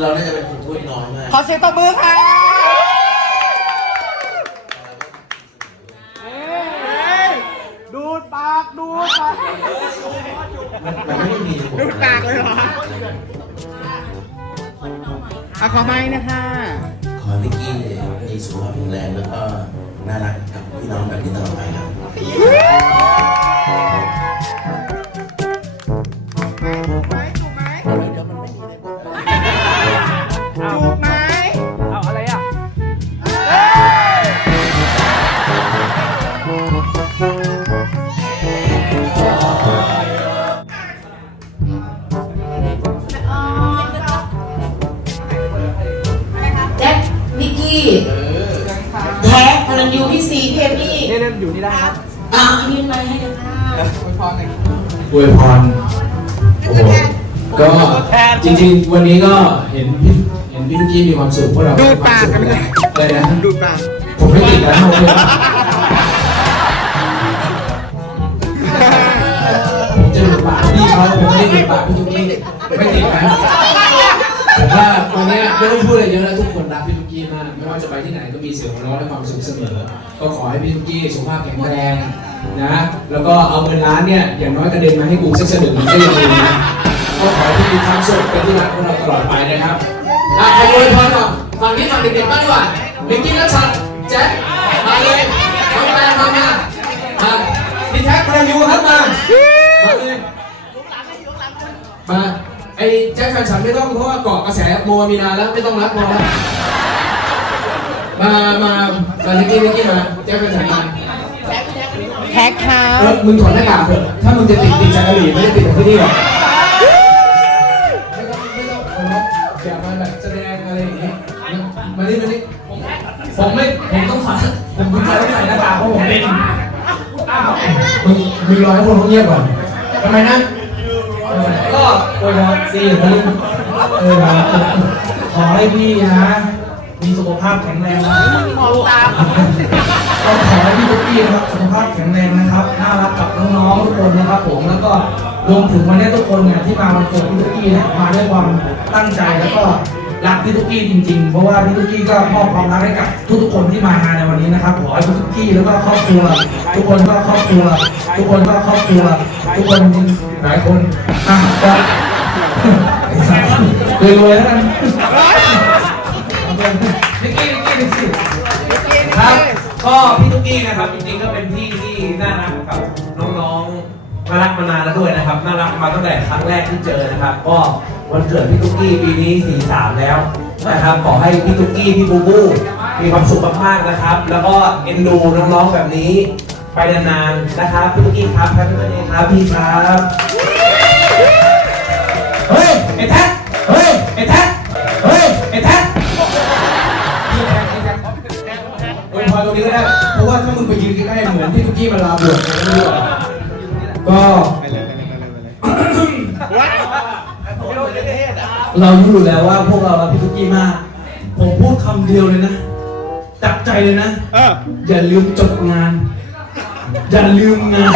เราน่าจะเป็นคนพูดน้อยมากขอเสียงตบมือค่ะเอ้ยดูดปากดูดปากมันมันไม่ได้มีดูดปากเลยเหรอเอาขอไม้นะคะ ขอให้นิกกี้มีสุขภาพแข็งแรงแล้วก็น่ารักกับพี่น้องแบบนี้ตลอดไปครับจูบ จูบไหมเอาอะไรอะแจ็คนิกกี้แท็กพลังยูพี่ซีพี่เอมี่นี่เล่นอยู่นี่ได้ครับอะยืนมาให้กันค่ะอวยพรโอ้โหก็จริงๆ วันนี้ก็เห็นพี่เห็น พี่ลูกกี้มีความสุขพวกเราดูมีดควาปามกสุขกันเหมืไปอนเลกันยอะไรนะดูดปากผมไม่ติดแล้วโอเคผมจะดูดปากพี่เขาผมไม่ได้ดูดปากพี่ลูกกี้ไม่ติดนะผมว่าตอนเนี้ยไม่ต้องพูดอะไรเยอะแล้วทุกคนรักพี่ลูกกี้มากไม่ว่าจะไปที่ไหนก็มีเสียงหัวเราะและความสุขเสมอ ก็ขอให้พี่ลูกกี้สุขภาพแข็งแรงนะแล้วก็เอาเงินล้านเนี่ยอย่างน้อยกระเด็นมาให้กูสักสลึงหนึ่งก็ยังดีนะก็ขอให้พี่มีความสุขเป็นที่รักของเราตลอดไปนะครับ อะใครอวยพรก่อนฝั่งนี้ฝั่งเด็กๆบ้างดีกว่ามิกกี้นัชชัดแจ็คมาเลยน้องแปนมามามาพี่แท็กพลังยูครับมามาเลยมาไอ้แจ็คแฟนฉันไม่ต้องเพราะว่าเกาะกระแสโมมีนาแล้วไม่ต้องรับโมแล้วมามามานิกกี้นิกกี้มาแจ็คแฟนฉันมาแท็กค่ะเออมึงถอดหน้ากากเถอะถ้ามึงจะติดติดจากกะหรี่ไม่ได้ติดจากที่นี่หรอก ผมไม่ ผมต้องใส่ผมคุณชายต้องใส่หน้ากากเพราะผมเป็นมึงมึงรอให้คนเขาเงียบก่อนทำไมนะเออก็โอ้ยครับสี่คนเออมาขอให้พี่นะ มีสุขภาพแข็งแรงนะมองตามก็ขอให้พี่ตุ๊กกี้นะครับสุขภาพแข็งแรงนะครับ น่ารักกับน้องๆทุกคนนะครับผม แล้วก็รวมถึงวันนี้ทุกคนเนี่ยที่มาวันเกิดพี่ตุ๊กกี้เนี่ยมาด้วยความตั้งใจแล้วก็ รักพี่ตุ๊กกี้จริงๆ เพราะว่าพี่ตุ๊กกี้ก็มอบความรักให้กับทุกๆคนที่มางานในวันนี้นะครับ ขอให้พี่ตุ๊กกี้แล้วก็ครอบครัว ทุกคนก็ครอบครัว ทุกคนก็ครอบครัว ทุกคนหลายคนอะก็ไอ้สัสรวยๆแล้วกันนิกกี้นิกกี้นิกกี้ครับ ก็พี่ตุ๊กกี้นะครับจริงๆก็เป็นพี่ที่น่ารักกับน้องๆน่ารักมานานแล้วด้วยนะครับ น่ารักมาตั้งแต่ครั้งแรกที่เจอนะครับ ก็ วันเกิดพี่ตุ๊กกี้ปีนี้43แล้วนะครับขอให้พี่ตุ๊กกี้พี่บูบูมีความสุขมากๆนะครับ แล้วก็เอ็นดูน้องๆแบบนี้ ไปนานๆนะครับพี่ตุ๊กกี้ครับแฮปปี้เบิร์ดเดย์ครับพี่ครับเฮ้ยไอ้แท็กเฮ้ยไอ้แท็กเฮ้ยไอ้แท็กโอ้ยพอตรงนี้ก็ได้เพราะว่าถ้ามึงไปยืนใกล้ๆเหมือนที่ทุกกี้มาลาบวชนะไม่รู้หรอก็ไปเลยไปเลยไปเลยไปเลยว้าว เรารู้อยู่แล้วว่าพวกเรารักพี่ทุกกี้มาก ผมพูดคำเดียวเลยนะจับใจเลยนะเอออย่าลืมจบงาน อย่าลืมงาน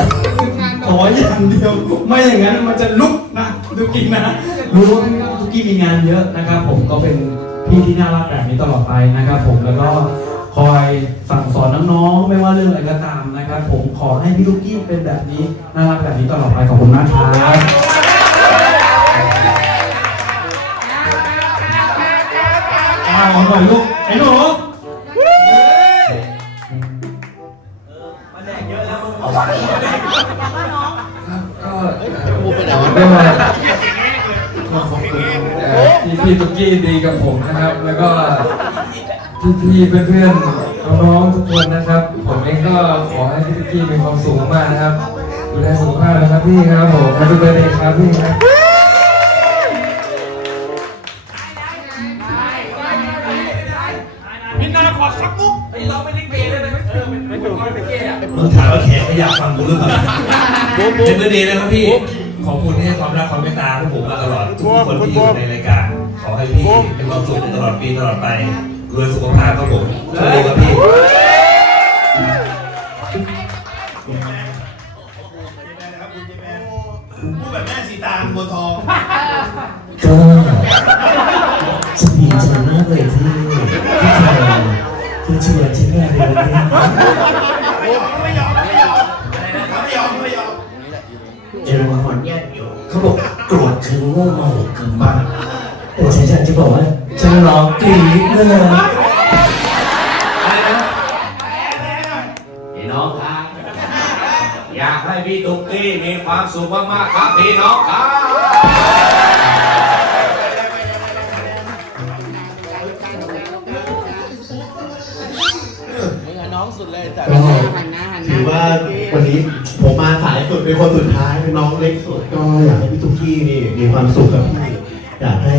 ขออย่างเดียวไม่อย่างนั้นมันจะลุกนะทุกกี้นะรู้ว่าทุกกี้มีงานเยอะนะครับ ผมก็เป็นพี่ที่น่ารักแบบนี้ตลอดไปนะครับ ผมแล้วก็คอยสั่งสอนน้องๆไม่ว่าเรื่องอะไรก็ตามนะครับ ผมขอให้พี่ทุกกี้เป็นแบบนี้น่ารักแบบนี้ตลอดไปขอบคุณมากครับาวหน่อยลูกไอ้หนูก็ได้มาขอขอบคุณเอ่อพี่พี่ตุ๊กกี้ดีกับผมนะครับ แล้วก็พี่พี่เพื่อนเพื่อนๆน้องๆทุกคนนะครับ ผมเองก็ขอให้พี่ตุ๊กกี้มีความสุขมากนะครับดูแลสุขภาพนะครับพี่ครับผมแฮปปี้เบิร์ดเดย์ครับพี่ครับ เป็นเบอร์เดย์นะครับพี่ ขอบคุณที่ให้ความรักความเมตตาพวกผมมาตลอดทุกคนที่อยู่ในรายการ ขอให้พี่เป็นความสุขตลอดปีตลอดไปรวยสุขภาพครับผมโชคดีครับพี่พูดแบบแม่สีตางบัวทองก็ฉันดีใจมากเลยที่ที่เธอคือชวนฉันมาในวันนี้ ไม่ยอมไม่ยอม ธคือโง่โมโหคือบ้าแต่ฉันอยากจะบอกว่าฉันร้องกรี๊ดเลยอะไรนะพี่น้องครับ อยากให้พี่ตุ๊กกี้มีความสุขมากๆครับพี่น้องครับก็ถือว่า วันนี้ผมมาสายสุดเป็นคนสุดท้ายเป็นน้องเล็กสุดก็อยากให้พี่ตุ๊กกี้นี่มีความสุขกับพี่อยากให้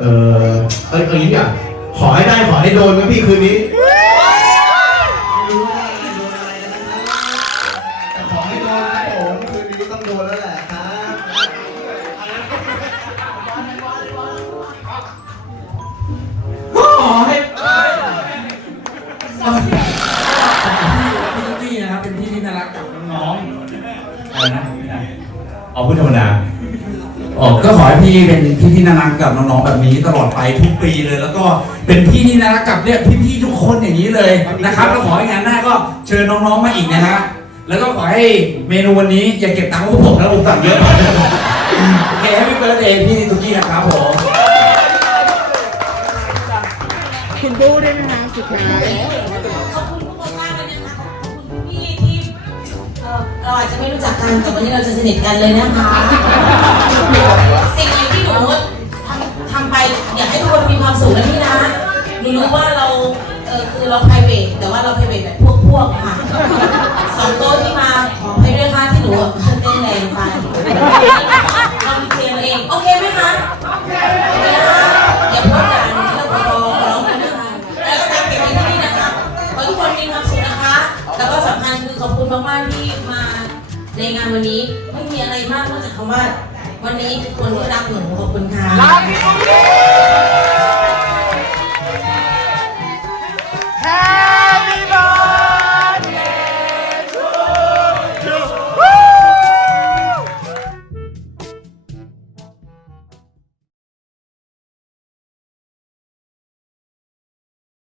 เออเอ้ยออย่างนี้อะขอให้ได้ขอให้โดนนะพี่คืนนี้ เอาพูดธรรมดาออก็ขอให้พี่เป็นพี่ที่น่ารักกับน้องๆแบบนี้ตลอดไปทุกปีเลย แล้วก็เป็นพี่ที่น่ารักกับเนี่ยพี่ๆทุกคนอย่างนี้เลยนะครับแล้วขอให้งานหน้าก็เชิญน้องๆมาอีกนะฮะแล้วก็ขอให้เมนูวันนี้อย่าเก็บตังค์พวกผมนะผมสั่งเยอะโอเคให้พี่เบิร์ดเดย์พี่ตุ๊กกี้นะครับผมขอบคุณทุกคนมากเลย เราอาจจะไม่รู้จักกันแต่วันนี้เราจะสนิทกันเลยนะคะ สิ่งไหนที่หนูทำทำไปอยากให้ทุกคนมีความสุขนะพี่นะหนูรู้ว่าเราเออคือเรา private แต่ว่าเรา private แบบพวกพวกๆค่ะสองโต๊ะที่มาขอให้ด้วยค่ะที่หนูแบบเต้นแรงไปเรามีเทมเองโอเคไหมคะโอเคนะคะอย่าพูดด่านูที่เราขอร้องร้องกันนะคะแล้วก็ตามเก็บไว้ที่นี่นะคะขอให้ทุกคนมีความสุขนะคะ แล้วก็สำคัญคือขอบคุณมากๆที่มา ในงานวันนี้ไม่มีอะไรมากนอกจากคำว่า วันนี้ทุกคนก็รักหนูขอบคุณค่ะ